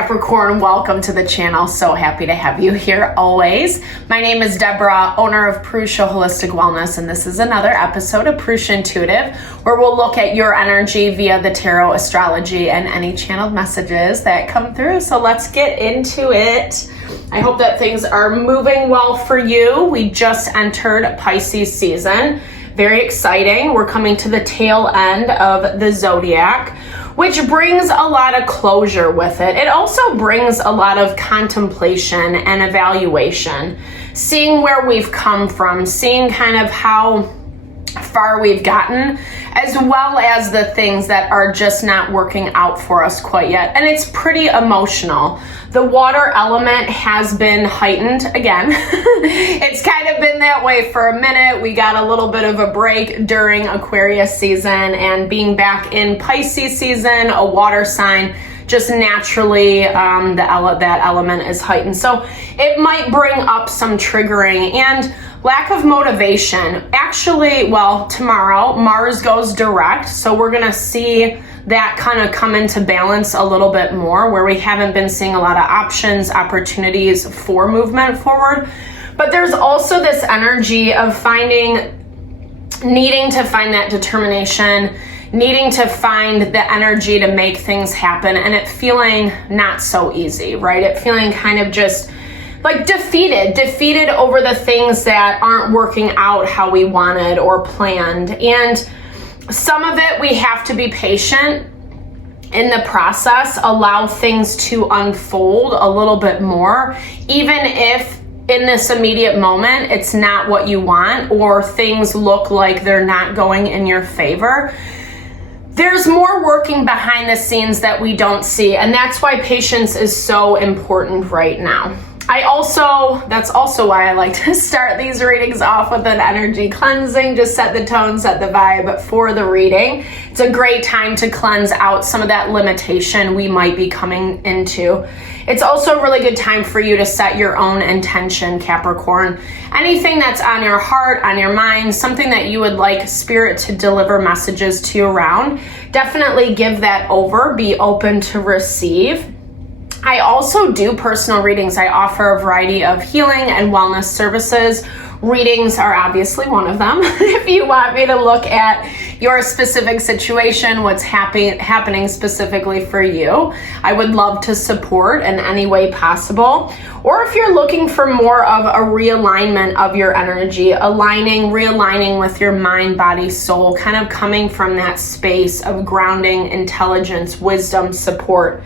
Capricorn, welcome to the channel. So happy to have you here always. My name is Deborah, owner of Purusha Holistic Wellness, and this is another episode of Purusha Intuitive, where we'll look at your energy via the tarot, astrology, and any channeled messages that come through. So let's get into it. I hope that things are moving well for you. We just entered Pisces season. Very exciting. We're coming to the tail end of the zodiac, which brings a lot of closure with it. It also brings a lot of contemplation and evaluation, seeing where we've come from, seeing kind of how far we've gotten, as well as the things that are just not working out for us quite yet. And it's pretty emotional. The water element has been heightened again. It's kind of been that way for a minute. We got a little bit of a break during Aquarius season, and being back in Pisces season, a water sign, just naturally that element is heightened. So it might bring up some triggering and lack of motivation. Actually, well, tomorrow Mars goes direct, so we're gonna see that kind of come into balance a little bit more, where we haven't been seeing a lot of options, opportunities for movement forward. But there's also this energy of needing to find that determination, needing to find the energy to make things happen, and it feeling not so easy, right? It feeling kind of just like defeated over the things that aren't working out how we wanted or planned. And some of it, we have to be patient in the process, allow things to unfold a little bit more, even if in this immediate moment it's not what you want, or things look like they're not going in your favor. There's more working behind the scenes that we don't see, and that's why patience is so important right now. That's also why I like to start these readings off with an energy cleansing, just set the tone, set the vibe for the reading. It's a great time to cleanse out some of that limitation we might be coming into. It's also a really good time for you to set your own intention, Capricorn. Anything that's on your heart, on your mind, something that you would like Spirit to deliver messages to you around, definitely give that over, be open to receive. I also do personal readings. I offer a variety of healing and wellness services. Readings are obviously one of them. If you want me to look at your specific situation, what's happening specifically for you, I would love to support in any way possible. Or if you're looking for more of a realignment of your energy, realigning with your mind, body, soul, kind of coming from that space of grounding, intelligence, wisdom, support.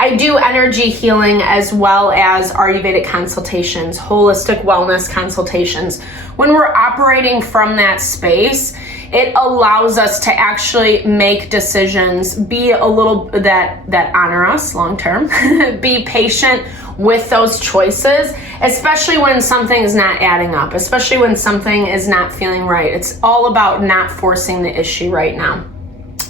I do energy healing as well as Ayurvedic consultations, holistic wellness consultations. When we're operating from that space, it allows us to actually make decisions, be a little that honor us long term, be patient with those choices, especially when something is not adding up, especially when something is not feeling right. It's all about not forcing the issue right now.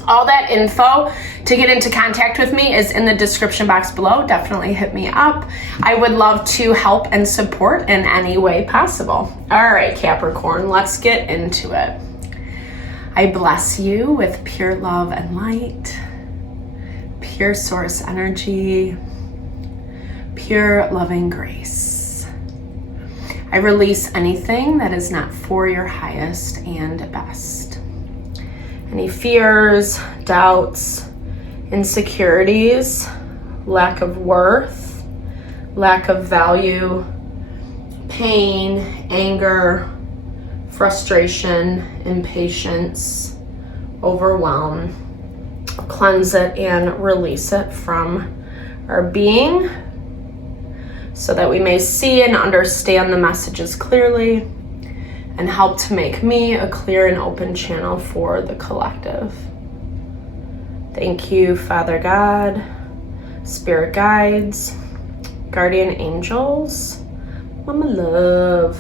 All that info to get into contact with me is in the description box below. Definitely hit me up. I would love to help and support in any way possible. All right, Capricorn, let's get into it. I bless you with pure love and light, pure source energy, pure loving grace. I release anything that is not for your highest and best. Any fears, doubts, insecurities, lack of worth, lack of value, pain, anger, frustration, impatience, overwhelm. Cleanse it and release it from our being so that we may see and understand the messages clearly, and help to make me a clear and open channel for the collective. Thank you, Father God, Spirit guides, guardian angels, Mama love.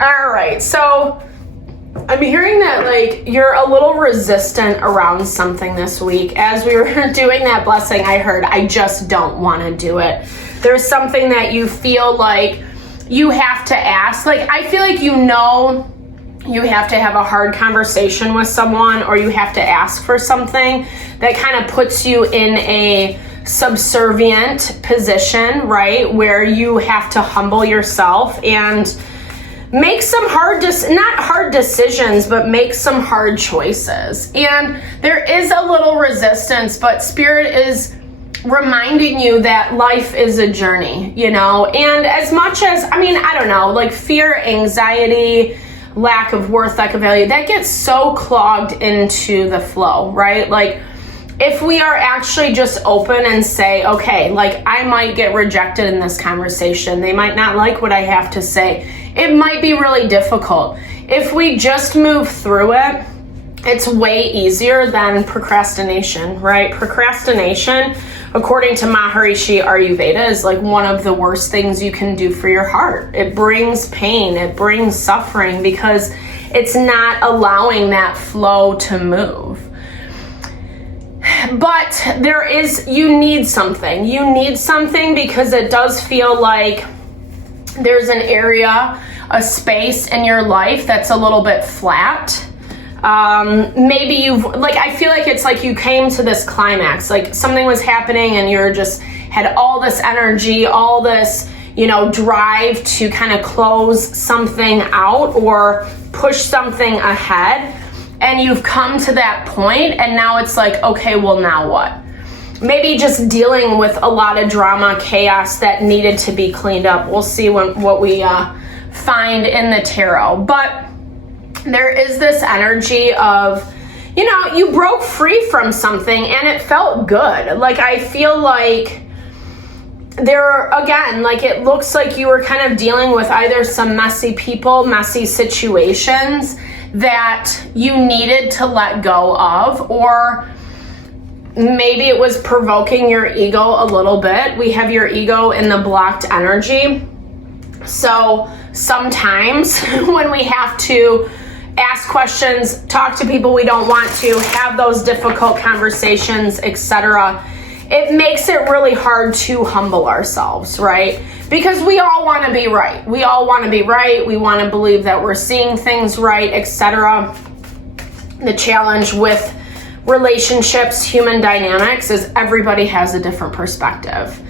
All right, so I'm hearing that like you're a little resistant around something this week. As we were doing that blessing, I heard, I just don't want to do it. There's something that you feel like you have to ask. Like, I feel like you know you have to have a hard conversation with someone, or you have to ask for something that kind of puts you in a subservient position, right? Where you have to humble yourself and make some not hard decisions, but make some hard choices. And there is a little resistance, but Spirit is reminding you that life is a journey, you know? And as much as, I don't know, like fear, anxiety, lack of worth, lack of value, that gets so clogged into the flow, right? Like if we are actually just open and say, okay, like I might get rejected in this conversation. They might not like what I have to say. It might be really difficult. If we just move through it, it's way easier than procrastination, right? Procrastination, according to Maharishi Ayurveda, is like one of the worst things you can do for your heart. It brings pain, it brings suffering, because it's not allowing that flow to move. But you need something. You need something because it does feel like there's an area, a space in your life that's a little bit flat. Maybe I feel like it's like you came to this climax, like something was happening and you're just had all this energy, all this, drive to kind of close something out or push something ahead. And you've come to that point and now it's like, okay, well, now what? Maybe just dealing with a lot of drama, chaos that needed to be cleaned up. We'll see what we find in the tarot. But there is this energy of, you broke free from something and it felt good. Like, I feel like it looks like you were kind of dealing with either some messy people, messy situations that you needed to let go of, or maybe it was provoking your ego a little bit. We have your ego in the blocked energy. So sometimes when we have to ask questions, talk to people we don't want to, have those difficult conversations, etc., it makes it really hard to humble ourselves, right? Because we all want to be right. We all want to be right. We want to believe that we're seeing things right, etc. The challenge with relationships, human dynamics, is everybody has a different perspective.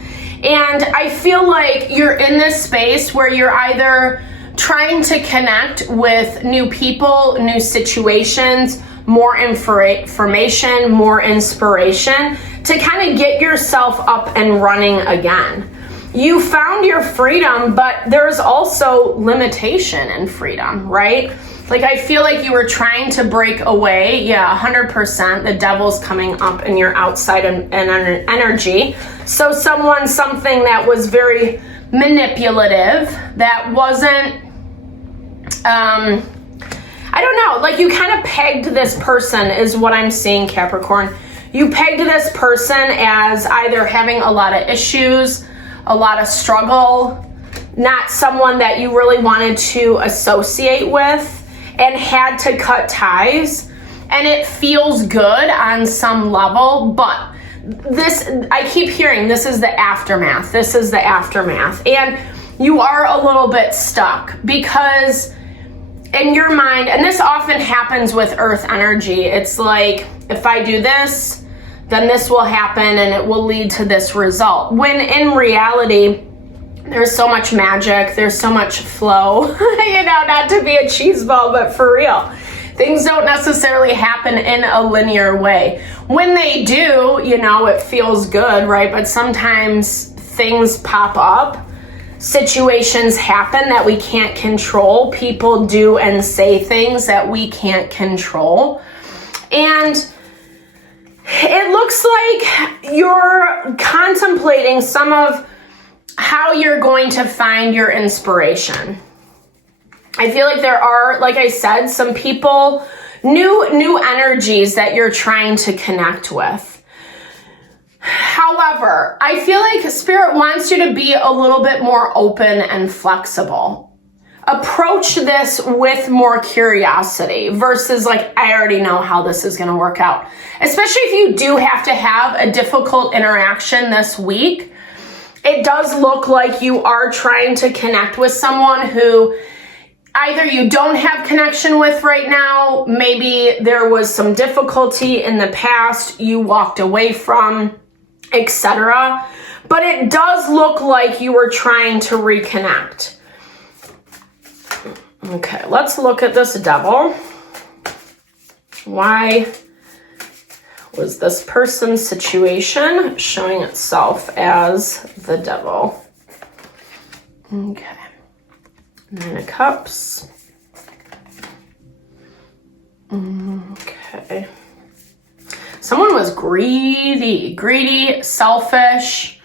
And I feel like you're in this space where you're either trying to connect with new people, new situations, more information, more inspiration to kind of get yourself up and running again. You found your freedom, but there's also limitation in freedom, right? Like, I feel like you were trying to break away. Yeah, 100%. The devil's coming up in your outside and energy. So something that was very manipulative, that wasn't, I don't know, like you kind of pegged this person is what I'm seeing, Capricorn. You pegged this person as either having a lot of issues, a lot of struggle, not someone that you really wanted to associate with, and had to cut ties. And it feels good on some level, but this, I keep hearing, this is the aftermath. This is the aftermath. And you are a little bit stuck because in your mind, and this often happens with earth energy, it's like, if I do this, then this will happen and it will lead to this result. When in reality, there's so much magic, there's so much flow, not to be a cheeseball, but for real. Things don't necessarily happen in a linear way. When they do, it feels good, right? But sometimes things pop up, situations happen that we can't control. People do and say things that we can't control. And it looks like you're contemplating some of how you're going to find your inspiration. I feel like there are, like I said, some people, new energies that you're trying to connect with. However, I feel like Spirit wants you to be a little bit more open and flexible. Approach this with more curiosity versus like, I already know how this is going to work out. Especially if you do have to have a difficult interaction this week. It does look like you are trying to connect with someone who either you don't have connection with right now, maybe there was some difficulty in the past you walked away from, etc. But it does look like you were trying to reconnect. Okay, let's look at this Devil. Why was this person's situation showing itself as the Devil? Okay. 9 of Cups. Okay. Someone was greedy, selfish.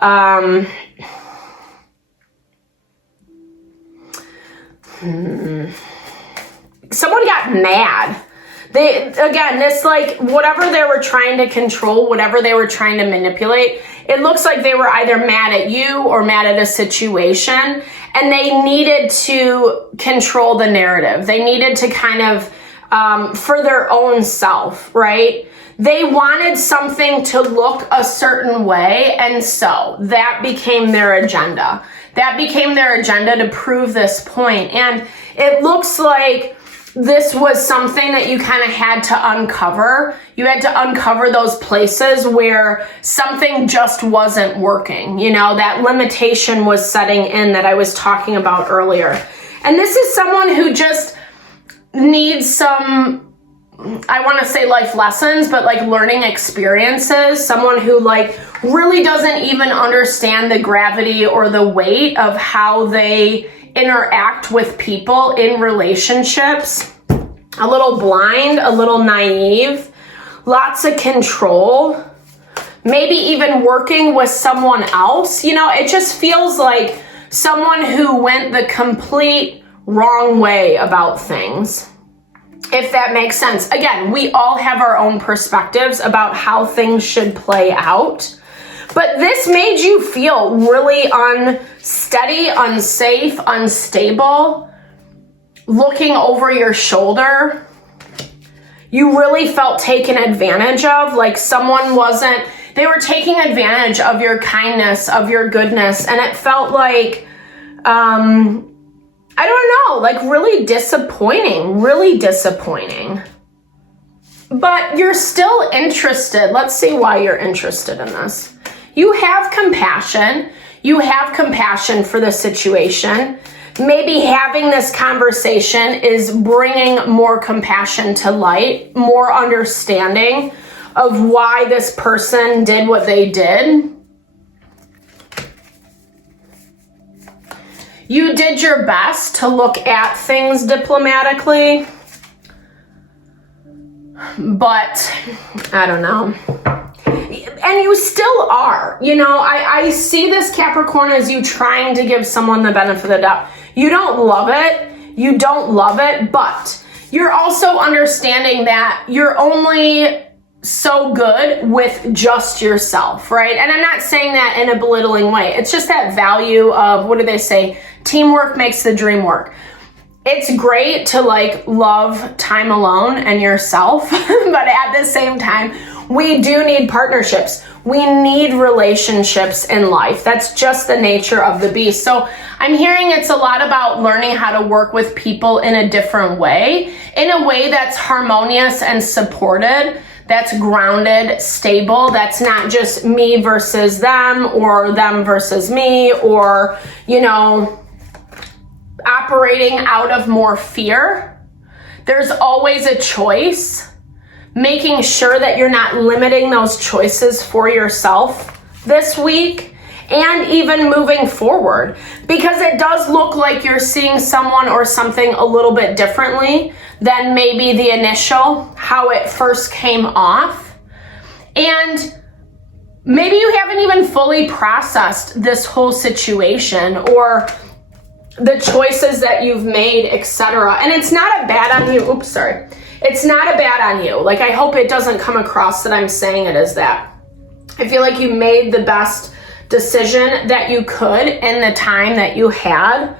Someone got mad. Again, this like whatever they were trying to control, whatever they were trying to manipulate, it looks like they were either mad at you or mad at a situation, and they needed to control the narrative. They needed to kind of, for their own self, right? They wanted something to look a certain way, and so that became their agenda. That became their agenda to prove this point. And it looks like this was something that you kind of had to uncover. You had to uncover those places where something just wasn't working. You know, that limitation was setting in that I was talking about earlier. And this is someone who just needs some, I want to say life lessons, but like learning experiences. Someone who like really doesn't even understand the gravity or the weight of how they interact with people in relationships. A little blind, a little naive, lots of control, maybe even working with someone else. You know, it just feels like someone who went the complete wrong way about things, if that makes sense. Again, we all have our own perspectives about how things should play out. But this made you feel really unsteady, unsafe, unstable, looking over your shoulder. You really felt taken advantage of, like someone wasn't, they were taking advantage of your kindness, of your goodness, and it felt like, I don't know, like really disappointing. But you're still interested. Let's see why you're interested in this. You have compassion. You have compassion for the situation. Maybe having this conversation is bringing more compassion to light, more understanding of why this person did what they did. You did your best to look at things diplomatically, but I don't know. And you still are, you know, I see this Capricorn as you trying to give someone the benefit of the doubt. You don't love it, but you're also understanding that you're only so good with just yourself, right? And I'm not saying that in a belittling way. It's just that value of, what do they say? Teamwork makes the dream work. It's great to like love time alone and yourself, but at the same time, we do need partnerships. We need relationships in life. That's just the nature of the beast. So I'm hearing it's a lot about learning how to work with people in a different way, in a way that's harmonious and supported, that's grounded, stable, that's not just me versus them or them versus me, or, you know, operating out of more fear. There's always a choice. Making sure that you're not limiting those choices for yourself this week and even moving forward, because it does look like you're seeing someone or something a little bit differently than maybe the initial, how it first came off. And maybe you haven't even fully processed this whole situation or the choices that you've made, etc. And it's not a bad on you. Oops, sorry. It's not a bad on you. Like, I hope it doesn't come across that I'm saying it as that. I feel like you made the best decision that you could in the time that you had.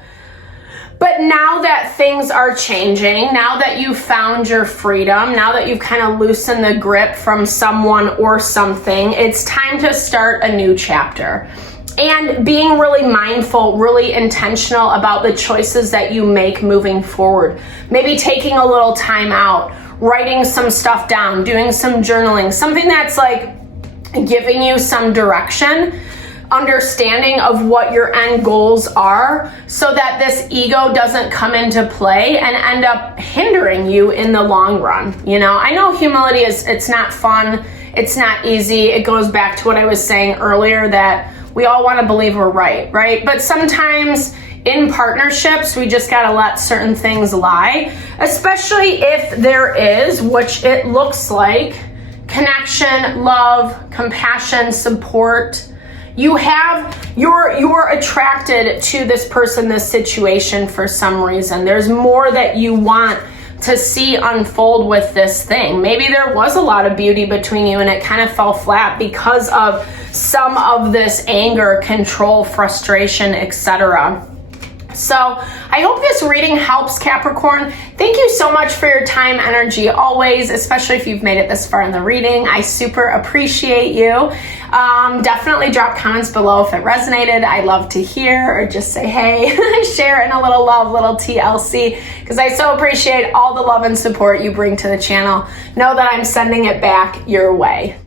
But now that things are changing, now that you've found your freedom, now that you've kind of loosened the grip from someone or something, it's time to start a new chapter. and being really mindful, really intentional about the choices that you make moving forward. Maybe taking a little time out, writing some stuff down, doing some journaling, something that's like giving you some direction, understanding of what your end goals are, so that this ego doesn't come into play and end up hindering you in the long run. You know, I know humility it's not fun, it's not easy. It goes back to what I was saying earlier, that we all want to believe we're right? But sometimes in partnerships, we just got to let certain things lie, especially if there is, which it looks like, connection, love, compassion, support. You're attracted to this person, this situation for some reason. There's more that you want to see unfold with this thing. Maybe there was a lot of beauty between you and it kind of fell flat because of some of this anger, control, frustration, etc. So I hope this reading helps, Capricorn. Thank you so much for your time, energy, always, especially if you've made it this far in the reading. I super appreciate you. Definitely drop comments below if it resonated. I'd love to hear, or just say hey, share in a little love, little TLC, because I so appreciate all the love and support you bring to the channel. Know that I'm sending it back your way.